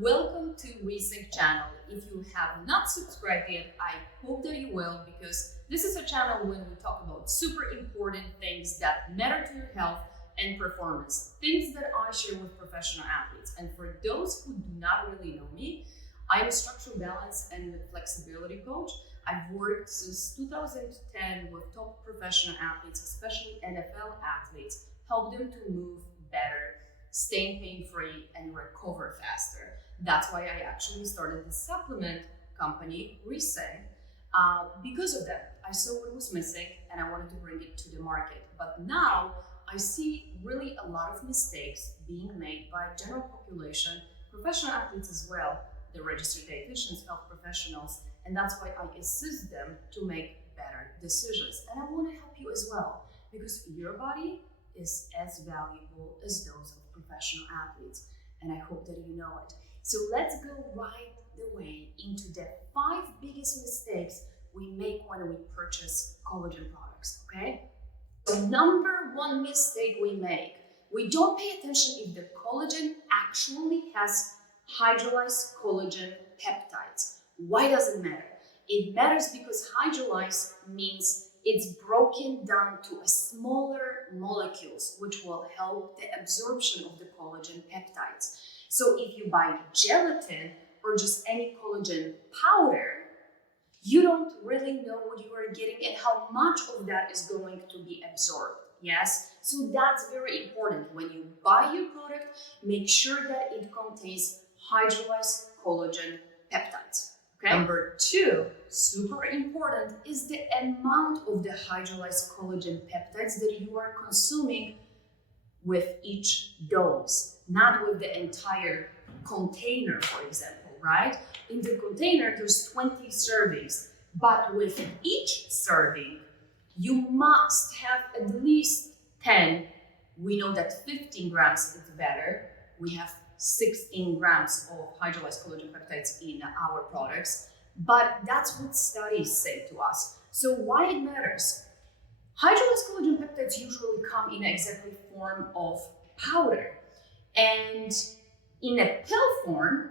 welcome to Resync channel. If you have not subscribed yet, I hope that you will, because this is a channel when we talk about super important things that matter to your health and performance, things that I share with professional athletes. And for those who do not really know me, I'm a structural balance and flexibility coach. I've worked since 2010 with top professional athletes, especially NFL athletes, help them to move better, stay pain-free, and recover faster. That's why I actually started this supplement company, Resync, because of that. I saw what was missing and I wanted to bring it to the market. But now I see really a lot of mistakes being made by general population, professional athletes as well, the registered dietitians, health professionals, and that's why I assist them to make better decisions. And I want to help you as well, because your body is as valuable as those of professional athletes, and I hope that you know it. So let's go right the way into the 5 biggest mistakes we make when we purchase collagen products, okay? So number 1 mistake we make, we don't pay attention if the collagen actually has hydrolyzed collagen peptides. Why does it matter? It matters because hydrolyzed means it's broken down to a smaller molecules, which will help the absorption of the collagen peptides. So if you buy gelatin or just any collagen powder, you don't really know what you are getting and how much of that is going to be absorbed. Yes, so that's very important. When you buy your product, make sure that it contains hydrolyzed collagen peptides. Okay. Number 2, super important, is the amount of the hydrolyzed collagen peptides that you are consuming with each dose, not with the entire container, for example, right? In the container, there's 20 servings, but with each serving, you must have at least 10. We know that 15 grams is better. We have 16 grams of hydrolyzed collagen peptides in our products, but that's what studies say to us. So why it matters? Hydrolyzed collagen peptides usually come in exactly form of powder, and in a pill form,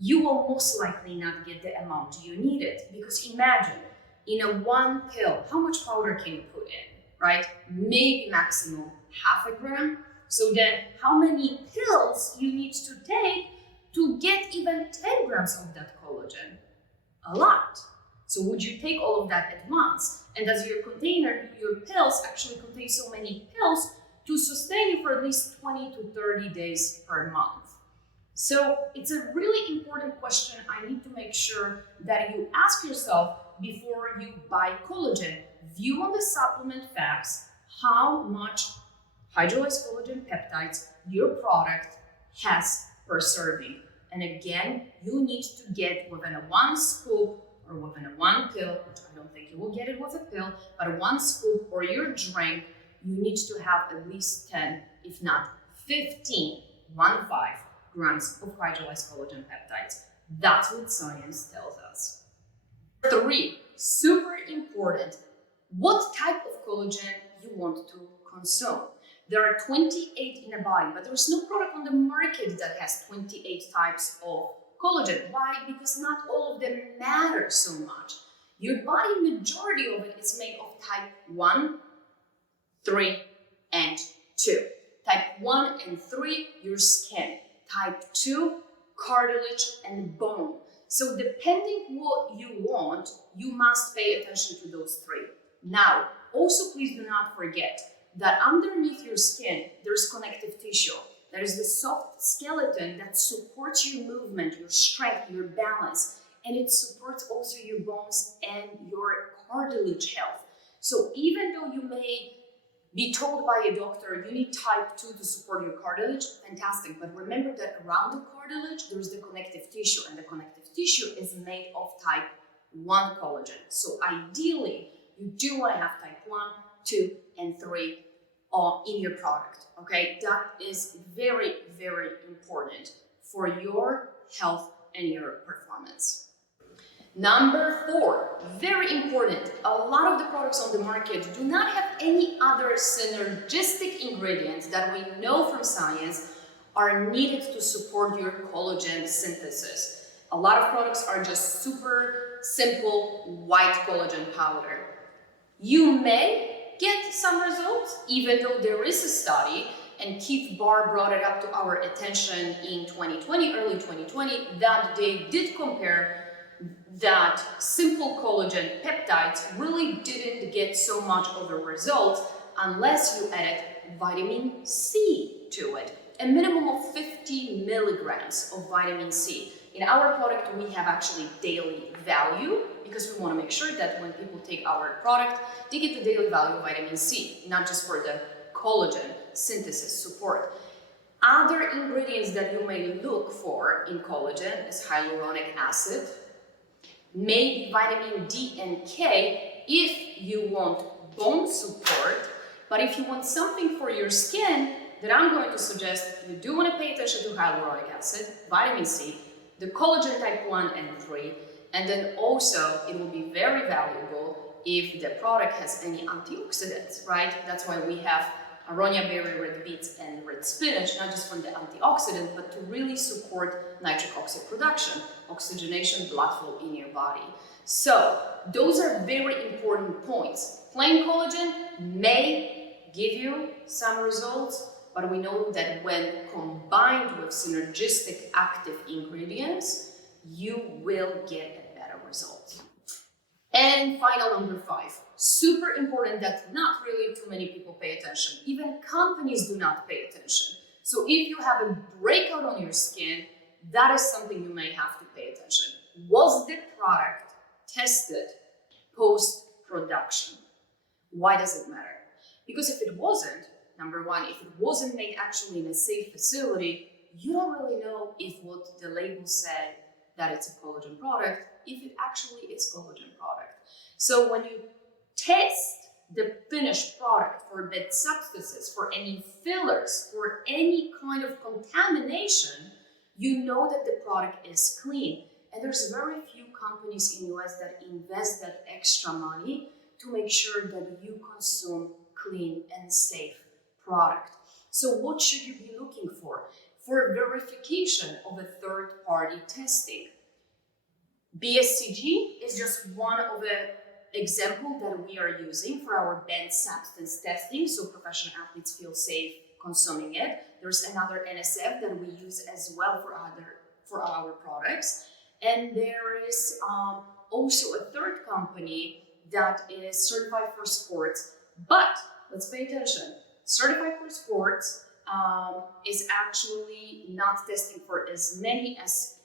you will most likely not get the amount you needed, because imagine in a 1 pill, how much powder can you put in, right? Maybe maximum half a gram. So then how many pills you need to take to get even 10 grams of that collagen? A lot. So would you take all of that at once? And does your container, your pills actually contain so many pills to sustain you for at least 20 to 30 days per month? So it's a really important question I need to make sure that you ask yourself before you buy collagen. View on the supplement facts how much hydrolyzed collagen peptides your product has per serving. And again, you need to get within a 1 scoop or within a 1 pill, which I don't think you will get it with a pill, but a 1 scoop or your drink, you need to have at least 10, if not 15, 1-5 grams of hydrolyzed collagen peptides. That's what science tells us. 3, super important, what type of collagen you want to consume. There are 28 in a body, but there's no product on the market that has 28 types of collagen. Why? Because not all of them matter so much. Your body, majority of it is made of type 1, 3, and 2. Type 1 and 3, your skin. Type 2, cartilage and bone. So depending what you want, you must pay attention to those 3. Now, also please do not forget that underneath your skin, there's connective tissue. There is the soft skeleton that supports your movement, your strength, your balance, and it supports also your bones and your cartilage health. So even though you may be told by a doctor you need type 2 to support your cartilage, fantastic, but remember that around the cartilage, there's the connective tissue, and the connective tissue is made of type 1 collagen. So ideally, you do want to have type 1, 2, and 3 in your product, okay? That is very, very important for your health and your performance. Number 4, very important, a lot of the products on the market do not have any other synergistic ingredients that we know from science are needed to support your collagen synthesis. A lot of products are just super simple white collagen powder. You may get some results, even though there is a study, and Keith Barr brought it up to our attention in 2020, early 2020, that they did compare that simple collagen peptides really didn't get so much of a result unless you added vitamin C to it. A minimum of 50 milligrams of vitamin C. In our product, we have actually daily value because we want to make sure that when people take our product, they get the daily value of vitamin C, not just for the collagen synthesis support. Other ingredients that you may look for in collagen is hyaluronic acid, maybe vitamin D and K if you want bone support, but if you want something for your skin, then I'm going to suggest you do want to pay attention to hyaluronic acid, vitamin C, the collagen type 1 and 3, and then also it will be very valuable if the product has any antioxidants, right? That's why we have aronia berry, red beets, and red spinach, not just from the antioxidant, but to really support nitric oxide production, oxygenation, blood flow in your body. So those are very important points. Plain collagen may give you some results, but we know that when combined with synergistic active ingredients, you will get a better result. And final number 5, super important that not really too many people pay attention. Even companies do not pay attention. So if you have a breakout on your skin, that is something you may have to pay attention. Was the product tested post-production? Why does it matter? Because if it wasn't, number 1, if it wasn't made actually in a safe facility, you don't really know if what the label said that it's a collagen product, if it actually is collagen product. So when you test the finished product for bed substances, for any fillers, for any kind of contamination, you know that the product is clean. And there's very few companies in the US that invest that extra money to make sure that you consume clean and safe product. So what should you be looking for? For verification of a third-party testing. BSCG is just one of the examples that we are using for our banned substance testing, so professional athletes feel safe consuming it. There's another NSF that we use as well for our products. And there is also a third company that is certified for sports, but let's pay attention. Certified for sports is actually not testing for as many as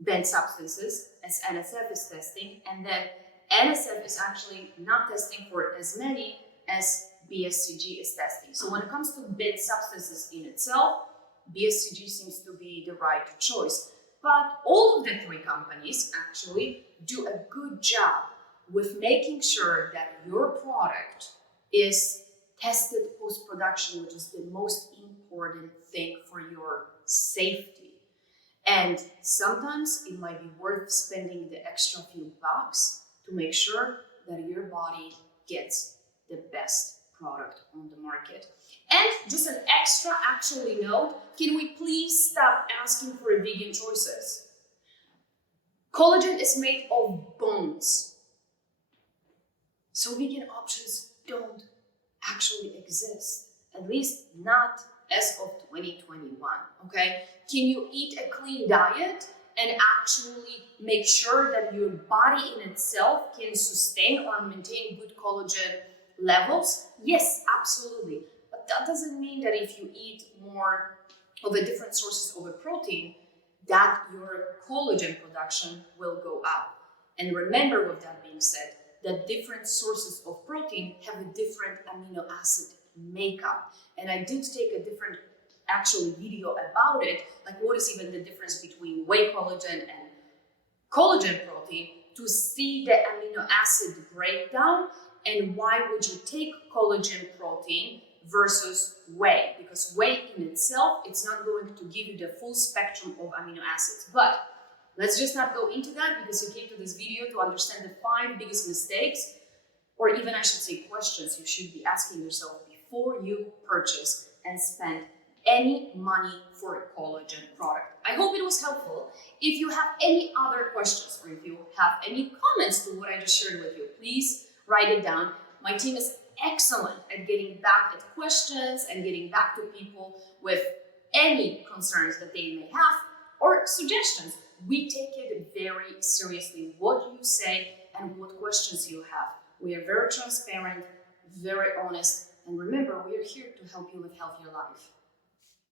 banned substances as NSF is testing, and then NSF is actually not testing for as many as BSCG is testing. So when it comes to banned substances in itself, BSCG seems to be the right choice. But all of the 3 companies actually do a good job with making sure that your product is tested post-production, which is the most important thing for your safety. And sometimes it might be worth spending the extra few bucks to make sure that your body gets the best product on the market. And just an extra actually note, can we please stop asking for vegan choices? Collagen is made of bones. So vegan options don't actually exist, at least not as of 2021, okay? Can you eat a clean diet and actually make sure that your body in itself can sustain or maintain good collagen levels? Yes, absolutely. But that doesn't mean that if you eat more of the different sources of a protein, that your collagen production will go up. And remember, with that being said, that different sources of protein have a different amino acid makeup. And I did take a different actually video about it, like what is even the difference between whey collagen and collagen protein, to see the amino acid breakdown and why would you take collagen protein versus whey, because whey in itself, it's not going to give you the full spectrum of amino acids. But let's just not go into that, because you came to this video to understand the 5 biggest mistakes, or even I should say questions you should be asking yourself before you purchase and spend any money for a collagen product. I hope it was helpful. If you have any other questions or if you have any comments to what I just shared with you, please write it down. My team is excellent at getting back at questions and getting back to people with any concerns that they may have or suggestions. We take it very seriously, what you say and what questions you have. We are very transparent, very honest, and remember, we are here to help you live a healthier life.